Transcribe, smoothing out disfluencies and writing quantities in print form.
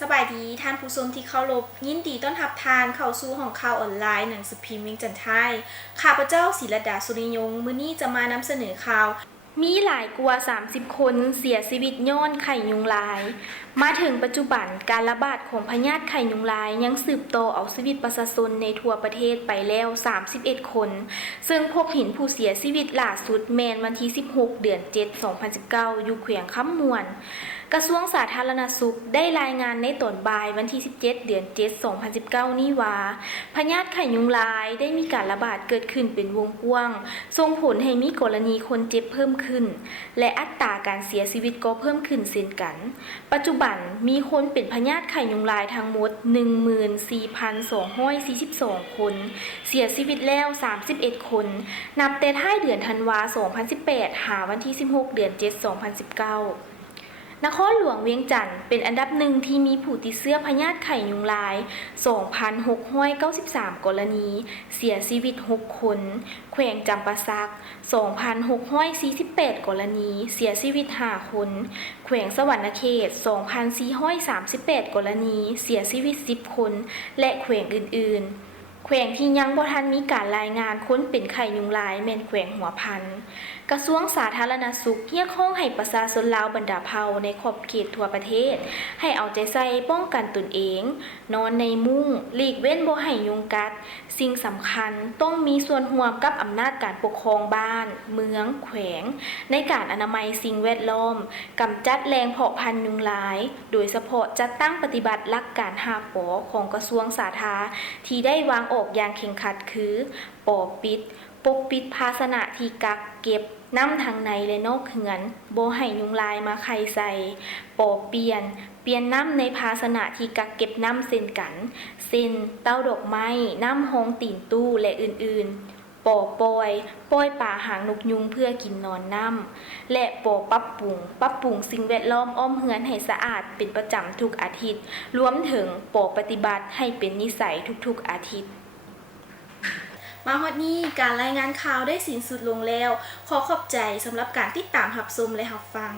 สบายดีท่านผู้ชมที่เคารพยินดีต้อนรับทานเข้าสู่ห้องข่าวออนไลน์หนังสือพิมพ์เวียงจันทน์ไทยข้าพเจ้าศิรดาสุริยงค์มื้อนี้จะมานำเสนอข่าวมีหลายกว่า30คนเสียชีวิตย้อนไข้ยุงลายมาถึงปัจจุบันการระบาดของพยาธิไข้ยุงลายยังสืบต่อเอาชีวิตประชาชนในทั่วประเทศไปแล้ว31คนซึ่งพบเห็นผู้เสียชีวิตล่าสุดแม่นวันที่16เดือน7 2019อยู่แขวงคำม่วนกระทรวงสาธารณสุขได้รายงานในตอนบ่ายวันที่17เดือน7 2019นี้ว่าพยาธิไข้ยุงลายได้มีการระบาดเกิดขึ้นเป็นวงกว้างส่งผลให้มีกรณีคนเจ็บเพิ่มขึ้นและอัตราการเสียชีวิตก็เพิ่มขึ้นเช่นกันปัจจุบันมีคนเป็นพยาธิไข้ยุงลายทั้งหมด 14,242 คนเสียชีวิตแล้ว31คนนับแต่ท้ายเดือนธันวาคม2018หาวันที่16เดือน7 2019นครหลวงเวียงจันทน์เป็นอันดับหนึ่งที่มีผู้ติดเชื้อพยาธิไข้ยุงลาย 2,693 กรณีเสียชีวิต6คนแขวงจำปาสัก 2,648 กรณีเสียชีวิต5คนแขวงสวรรณเขต 2,438 กรณีเสียชีวิต10คนและแขวงอื่นๆแขวงที่ยังบ่ทันมีการรายงานคนเป็นไข้ยุงลายแม่นแขวงหัวพันกระทรวงสาธารณสุขเรียกร้องให้ประชาชนลาวบรรดาเผ่าในขอบเขตทั่วประเทศให้เอาใจใส่ป้องกันตนเองนอนในมุ้งหลีกเว้นบ่ให้ยุงกัดสิ่งสำคัญต้องมีส่วนร่วมกับอำนาจการปกครองบ้านเมืองแขวงในการอนามัยสิ่งแวดล้อมกำจัดแหล่งเพาะพันธุ์ยุงลายโดยเฉพาะจัดตั้งปฏิบัติหลักการ5 ป.ของกระทรวงสาธารณสุขที่ได้วางออกอย่างเคร่งครัดคือป.ปิดปกปิดภาชนะที่กักเก็บน้ำทางในและนอกเหือนบ่ให้ยุงลายมาไข่ใส่ป.เปลี่ยนน้ำในภาชนะที่กักเก็บน้ำเช่นกันเช่นเต้าดอกไม้น้ำหองตีนตู้และอื่นๆป.ปล่อยปลาหางนกยุงเพื่อกินนอนน้ำและป.ปรับปรุงสิ่งแวดล้อมอ้อมเหือนให้สะอาดเป็นประจำทุกอาทิตย์รวมถึงป.ปฏิบัติให้เป็นนิสัยทุกๆอาทิตย์มาฮอดนี้การรายงานข่าวได้สิ้นสุดลงแล้วขอขอบใจสำหรับการติดตามรับชมและรับฟัง